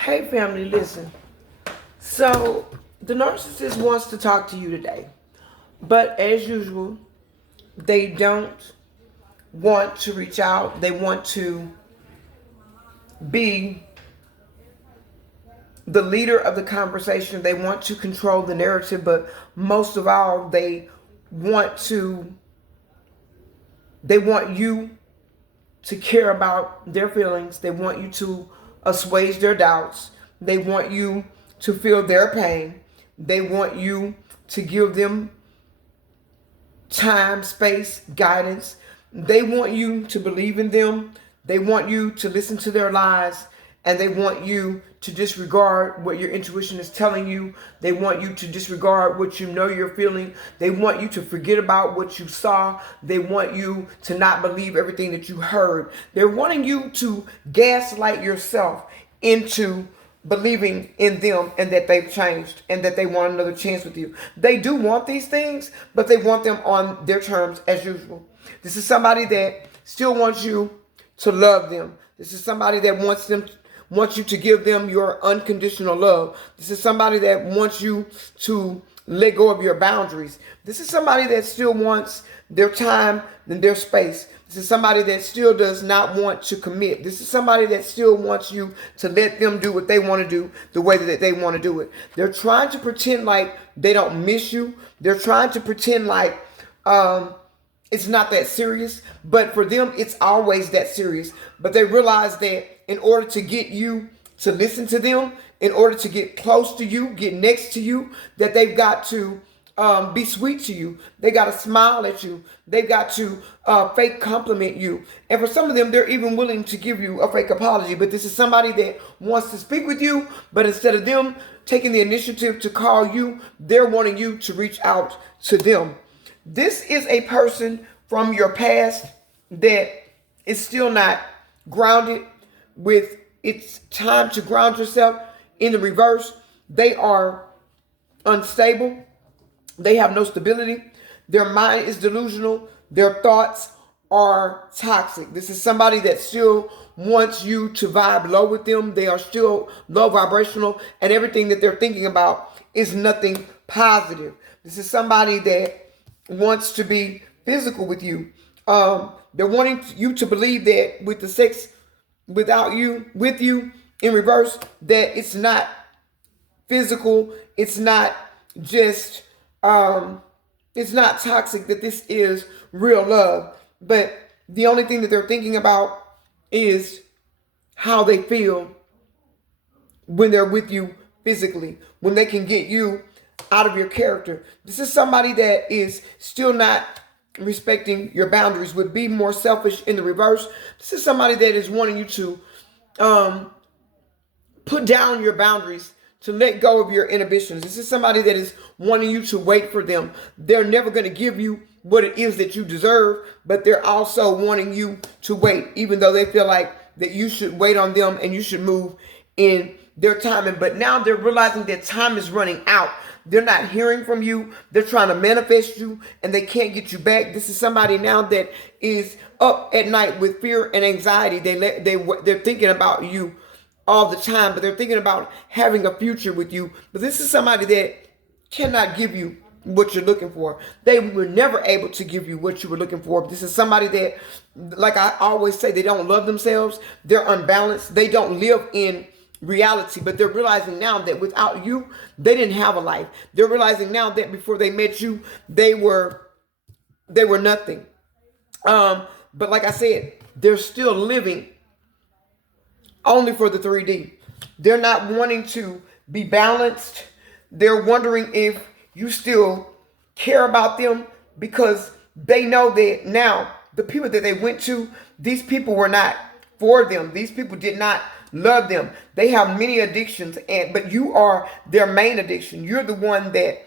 Hey family, listen. So the narcissist wants to talk to you today, but as usual, they don't want to reach out. They want to be the leader of the conversation. They want to control the narrative, but most of all, want to they want you to care about their feelings. They want you to assuage their doubts. They want you to feel their pain. They want you to give them time, space, guidance. They want you to believe in them. They want you to listen to their lies. And they want you to disregard what your intuition is telling you. They want you to disregard what you know you're feeling. They want you to forget about what you saw. They want you to not believe everything that you heard. They're wanting you to gaslight yourself into believing in them and that they've changed and that they want another chance with you. They do want these things, but they want them on their terms as usual. This is somebody that still wants you to love them. This is somebody that wants you to give them your unconditional love. This is somebody that wants you to let go of your boundaries. This is somebody that still wants their time and their space. This is somebody that still does not want to commit. This is somebody that still wants you to let them do what they want to do the way that they want to do it. They're trying to pretend like they don't miss you. They're trying to pretend like it's not that serious, but for them, it's always that serious. But they realize that in order to get you to listen to them, in order to get close to you, get next to you, that they've got to be sweet to you. They got to smile at you. They've got to fake compliment you. And for some of them, they're even willing to give you a fake apology. But this is somebody that wants to speak with you, but instead of them taking the initiative to call you, they're wanting you to reach out to them. This is a person from your past that is still not grounded. With it's time to ground yourself. In the reverse, they are unstable. They have no stability. Their mind is delusional. Their thoughts are toxic. This is somebody that still wants you to vibe low with them. They are still low vibrational, and everything that they're thinking about is nothing positive. This is somebody that wants to be physical with you. They're wanting you to believe that with the sex with you in reverse, that it's not physical, it's not just it's not toxic, that this is real love. But the only thing that they're thinking about is how they feel when they're with you physically, when they can get you out of your character. This is somebody that is still not respecting your boundaries, would be more selfish in the reverse. This is somebody that is wanting you to put down your boundaries, to let go of your inhibitions. This is somebody that is wanting you to wait for them. They're never going to give you what it is that you deserve, but they're also wanting you to wait, even though they feel like that you should wait on them and you should move in their timing. But now they're realizing that time is running out. They're not hearing from you. They're trying to manifest you and they can't get you back. This is somebody now that is up at night with fear and anxiety. They're thinking about you all the time, but they're thinking about having a future with you. But this is somebody that cannot give you what you're looking for. They were never able to give you what you were looking for. This is somebody that, like I always say, they don't love themselves. They're unbalanced. They don't live in reality, but they're realizing now that without you, they didn't have a life. They're realizing now that before they met you, they were nothing. But like I said, they're still living only for the 3D. They're not wanting to be balanced. They're wondering if you still care about them, because they know that now the people that they went to, these people were not for them. These people did not love them. They have many addictions, but you are their main addiction. You're the one that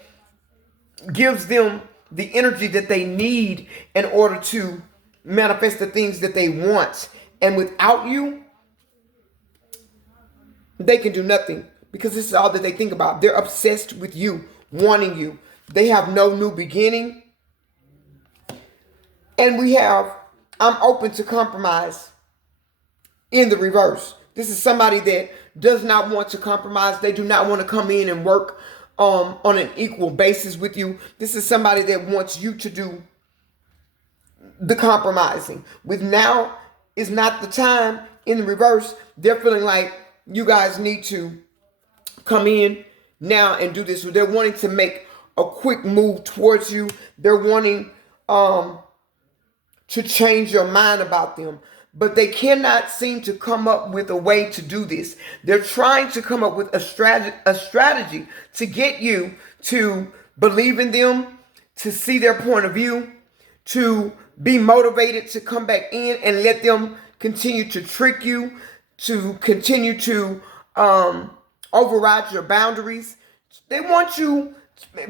gives them the energy that they need in order to manifest the things that they want. And without you, they can do nothing, because this is all that they think about. They're obsessed with you, wanting you. They have no new beginning. And I'm open to compromise in the reverse. This is somebody that does not want to compromise. They do not want to come in and work on an equal basis with you. This is somebody that wants you to do the compromising. With now is not the time. In the reverse, they're feeling like you guys need to come in now and do this. So they're wanting to make a quick move towards you. They're wanting to change your mind about them. But they cannot seem to come up with a way to do this. They're trying to come up with a strategy to get you to believe in them, to see their point of view, to be motivated to come back in and let them continue to trick you, to continue to override your boundaries. They want you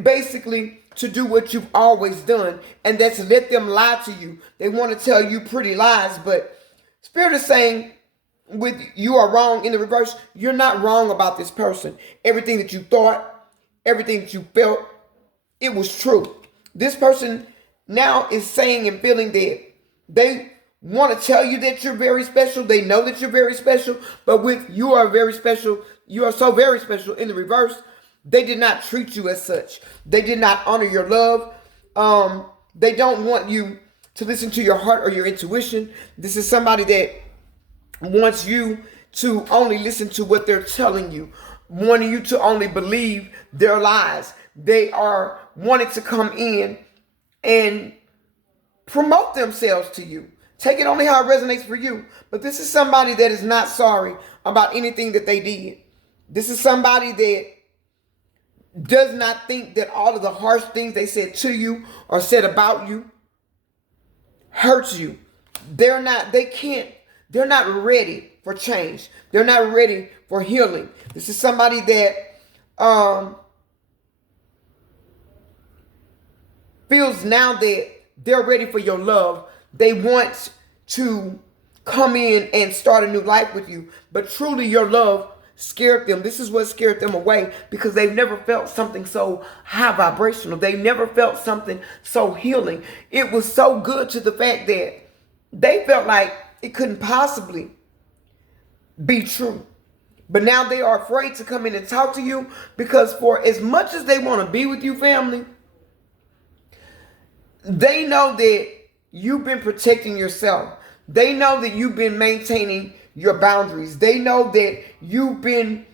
basically to do what you've always done, and that's let them lie to you. They want to tell you pretty lies, but Spirit is saying, with you are wrong in the reverse, you're not wrong about this person. Everything that you thought, everything that you felt, it was true. This person now is saying and feeling that they want to tell you that you're very special. They know that you're very special, but with you are very special, you are so very special in the reverse, they did not treat you as such. They did not honor your love. They don't want you to listen to your heart or your intuition. This is somebody that wants you to only listen to what they're telling you, wanting you to only believe their lies. They are wanting to come in and promote themselves to you. Take it only how it resonates for you. But this is somebody that is not sorry about anything that they did. This is somebody that does not think that all of the harsh things they said to you or said about you hurts you. They're not ready for change. They're not ready for healing. This is somebody that feels now that they're ready for your love. They want to come in and start a new life with you. But truly your love scared them. This is what scared them away, because they've never felt something so high vibrational. They never felt something so healing. It was so good to the fact that they felt like it couldn't possibly be true. But now they are afraid to come in and talk to you, because for as much as they want to be with you, family, they know that you've been protecting yourself. They know that you've been maintaining your boundaries. They know that you've been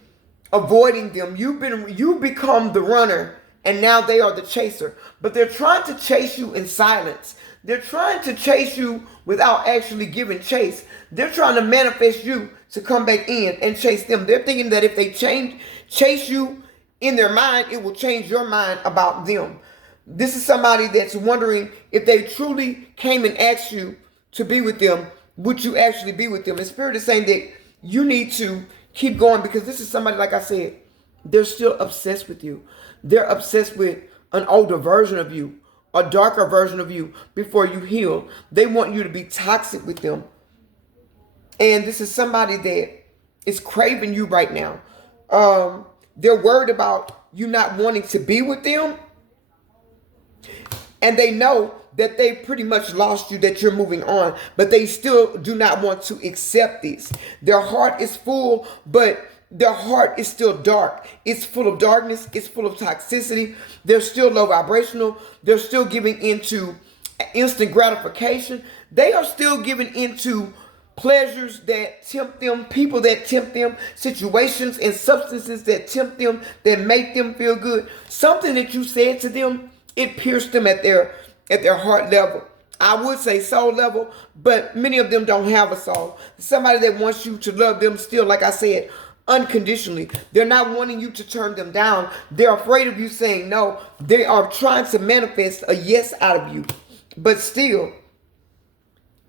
avoiding them. You've become the runner, and now they are the chaser. But they're trying to chase you in silence. They're trying to chase you without actually giving chase. They're trying to manifest you to come back in and chase them. They're thinking that if they chase you in their mind, it will change your mind about them. This is somebody that's wondering if they truly came and asked you to be with them, would you actually be with them? And Spirit is saying that you need to keep going, because this is somebody, like I said, they're still obsessed with you. They're obsessed with an older version of you, a darker version of you before you heal. They want you to be toxic with them. And this is somebody that is craving you right now. They're worried about you not wanting to be with them. And they know that they pretty much lost you, that you're moving on, but they still do not want to accept this. Their heart is full, but their heart is still dark. It's full of darkness. It's full of toxicity. They're still low vibrational. They're still giving into instant gratification. They are still giving into pleasures that tempt them, people that tempt them, situations and substances that tempt them, that make them feel good. Something that you said to them, it pierced them at their heart level. I would say soul level, but many of them don't have a soul. Somebody that wants you to love them still, like I said, unconditionally. They're not wanting you to turn them down. They're afraid of you saying no. They are trying to manifest a yes out of you. But still,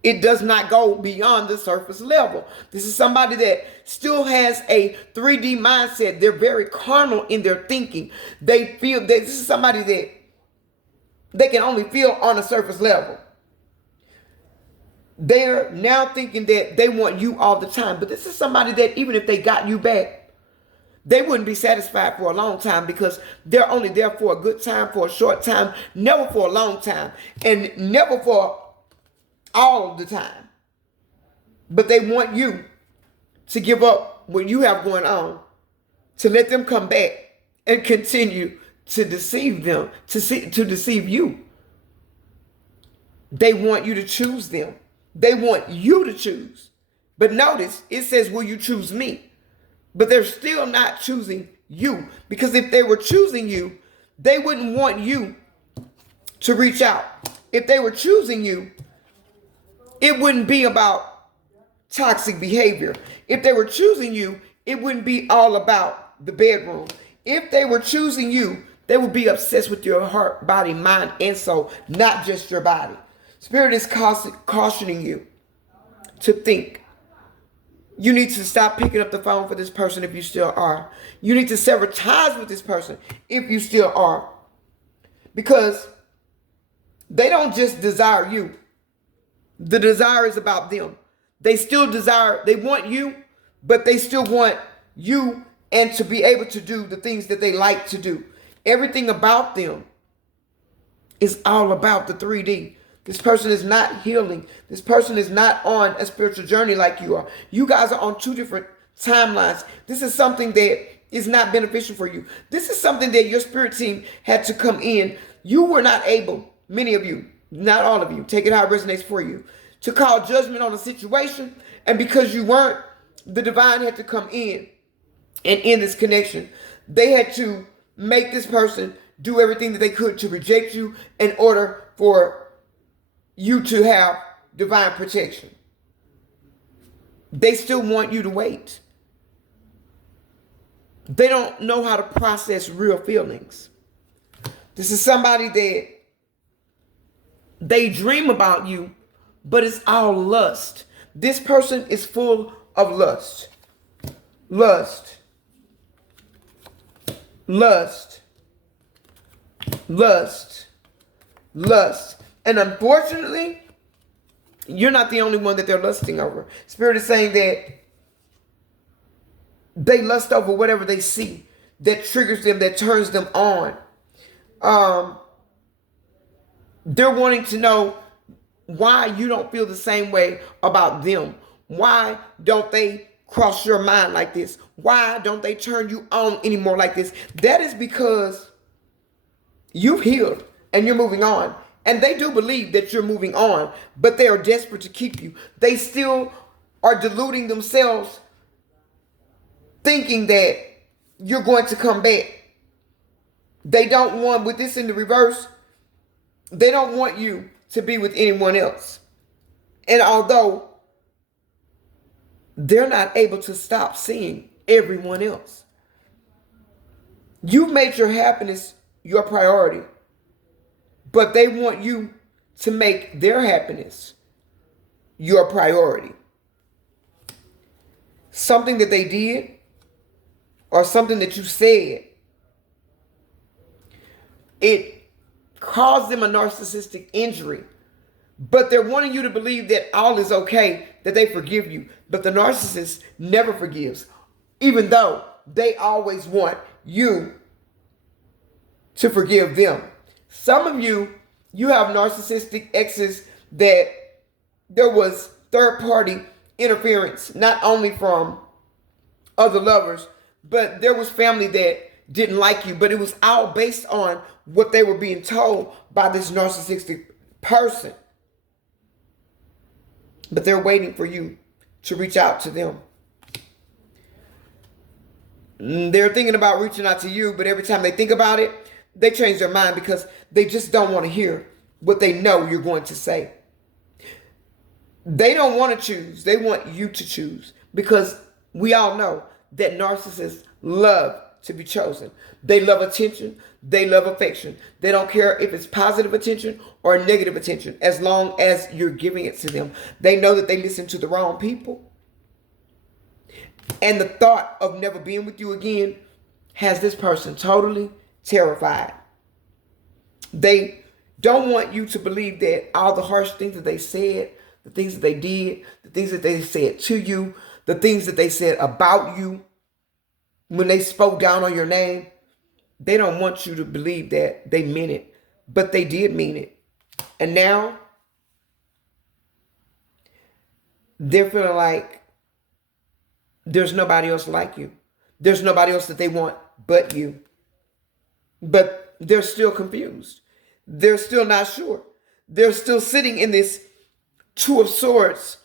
it does not go beyond the surface level. This is somebody that still has a 3D mindset. They're very carnal in their thinking. They feel that this is somebody that they can only feel on a surface level. They're now thinking that they want you all the time. But this is somebody that even if they got you back, they wouldn't be satisfied for a long time, because they're only there for a good time, for a short time, never for a long time, and never for all the time. But they want you to give up what you have going on, to let them come back and continue to deceive them, to deceive you. They want you to choose them. They want you to choose. But notice, it says, will you choose me? But they're still not choosing you. Because if they were choosing you, they wouldn't want you to reach out. If they were choosing you, it wouldn't be about toxic behavior. If they were choosing you, it wouldn't be all about the bedroom. If they were choosing you, they would be obsessed with your heart, body, mind, and soul, not just your body. Spirit is cautioning you to think. You need to stop picking up the phone for this person if you still are. You need to sever ties with this person if you still are. Because they don't just desire you. The desire is about them. They still desire, they want you, but they still want you and to be able to do the things that they like to do. Everything about them is all about the 3D. This person is not healing. This person is not on a spiritual journey like you are. You guys are on two different timelines. This is something that is not beneficial for you. This is something that your spirit team had to come in. You were not able, many of you, not all of you, take it how it resonates for you, to call judgment on a situation. And because you weren't, the divine had to come in and end this connection. They had to make this person do everything that they could to reject you in order for you to have divine protection. They still want you to wait. They don't know how to process real feelings. This is somebody that they dream about you, but it's all lust. This person is full of lust. Lust. Lust. Lust. Lust. And unfortunately, you're not the only one that they're lusting over. Spirit is saying that they lust over whatever they see that triggers them, that turns them on. They're wanting to know why you don't feel the same way about them. Why don't they cross your mind like this? Why don't they turn you on anymore like this? That is because you've healed and you're moving on. And they do believe that you're moving on, but they are desperate to keep you. They still are deluding themselves, thinking that you're going to come back. They don't want, with this in the reverse, they don't want you to be with anyone else. And although they're not able to stop seeing everyone else, you've made your happiness your priority, but they want you to make their happiness your priority. Something that they did or something that you said, it caused them a narcissistic injury, but they're wanting you to believe that all is okay, that they forgive you. But the narcissist never forgives, even though they always want you to forgive them. Some of you, you have narcissistic exes that there was third-party interference, not only from other lovers, but there was family that didn't like you, but it was all based on what they were being told by this narcissistic person. But they're waiting for you to reach out to them. They're thinking about reaching out to you, but every time they think about it, they change their mind because they just don't want to hear what they know you're going to say. They don't want to choose. They want you to choose, because we all know that narcissists love to be chosen. They love attention. They love affection. They don't care if it's positive attention or negative attention, as long as you're giving it to them. They know that they listen to the wrong people. And the thought of never being with you again has this person totally terrified. They don't want you to believe that all the harsh things that they said, the things that they did, the things that they said to you, the things that they said about you, when they spoke down on your name, they don't want you to believe that they meant it, but they did mean it. And now they're feeling like There's nobody else like you. There's nobody else that they want but you. But they're still confused. They're still not sure. They're still sitting in this Two of Swords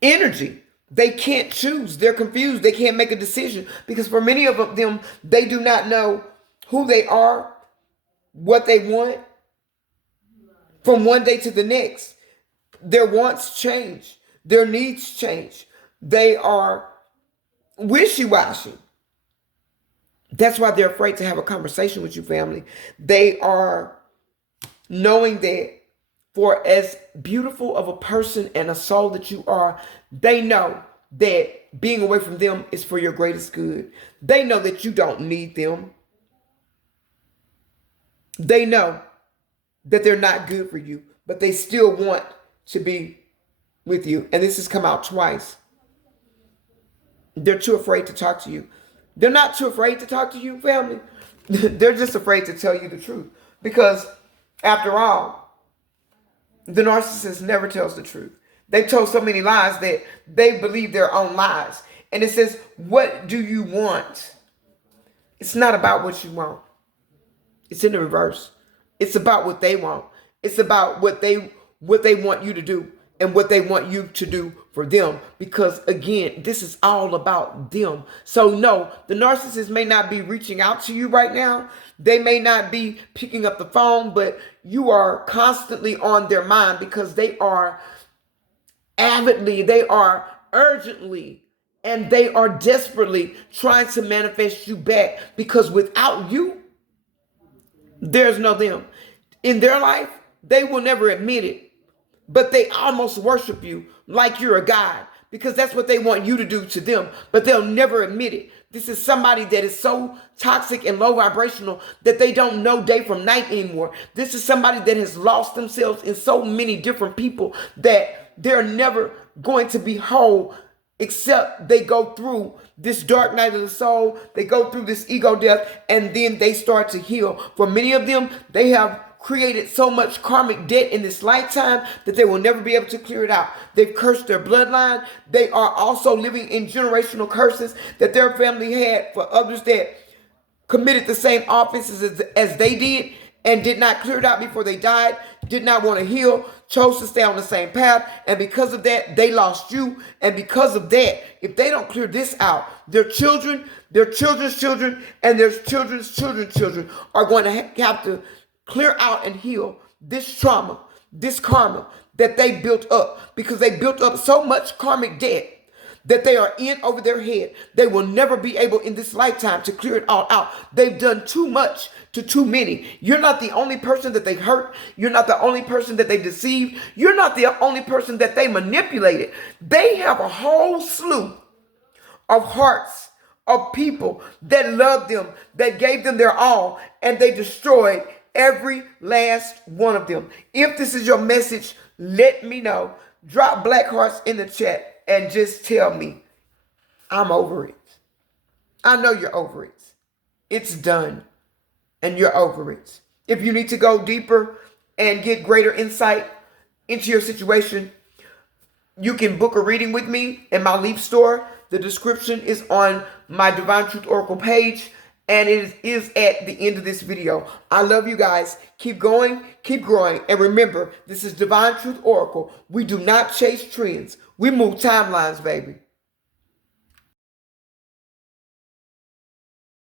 energy. They can't choose. They're confused. They can't make a decision because for many of them, they do not know who they are, what they want from one day to the next. Their wants change. Their needs change. They are wishy-washy. That's why they're afraid to have a conversation with you, family. They are knowing that for as beautiful of a person and a soul that you are, they know that being away from them is for your greatest good. They know that you don't need them. They know that they're not good for you, but they still want to be with you. And this has come out twice. They're too afraid to talk to you. They're not too afraid to talk to you, family. They're just afraid to tell you the truth. Because after all, the narcissist never tells the truth. They told so many lies that they believe their own lies. And it says, what do you want? It's not about what you want. It's in the reverse. It's about what they want. It's about what they want you to do and what they want you to do for them. Because again, this is all about them. So no, the narcissist may not be reaching out to you right now. They may not be picking up the phone, but you are constantly on their mind because they are avidly, they are urgently, and they are desperately trying to manifest you back because without you, there's no them. In their life, they will never admit it. But they almost worship you like you're a god because that's what they want you to do to them. But they'll never admit it. This is somebody that is so toxic and low vibrational that they don't know day from night anymore. This is somebody that has lost themselves in so many different people that they're never going to be whole except they go through this dark night of the soul. They go through this ego death and then they start to heal. For many of them, they have created so much karmic debt in this lifetime that they will never be able to clear it out. They've cursed their bloodline. They are also living in generational curses that their family had for others that committed the same offenses as they did and did not clear it out before they died, did not want to heal, chose to stay on the same path. And because of that, they lost you. And because of that, if they don't clear this out, their children, their children's children, and their children's children's children are going to have to clear out and heal this trauma, this karma that they built up because they built up so much karmic debt that they are in over their head. They will never be able in this lifetime to clear it all out. They've done too much to too many. You're not the only person that they hurt. You're not the only person that they deceived. You're not the only person that they manipulated. They have a whole slew of hearts of people that loved them, that gave them their all, and they destroyed every last one of them. If this is your message, let me know. Drop black hearts in the chat and just tell me, I'm over it. I know you're over it. It's done. And you're over it. If you need to go deeper and get greater insight into your situation, you can book a reading with me in my Leaf store. The description is on my Divine Truth Oracle page. And it is at the end of this video. I love you guys. Keep going, keep growing. And remember, this is Divine Truth Oracle. We do not chase trends. We move timelines, baby.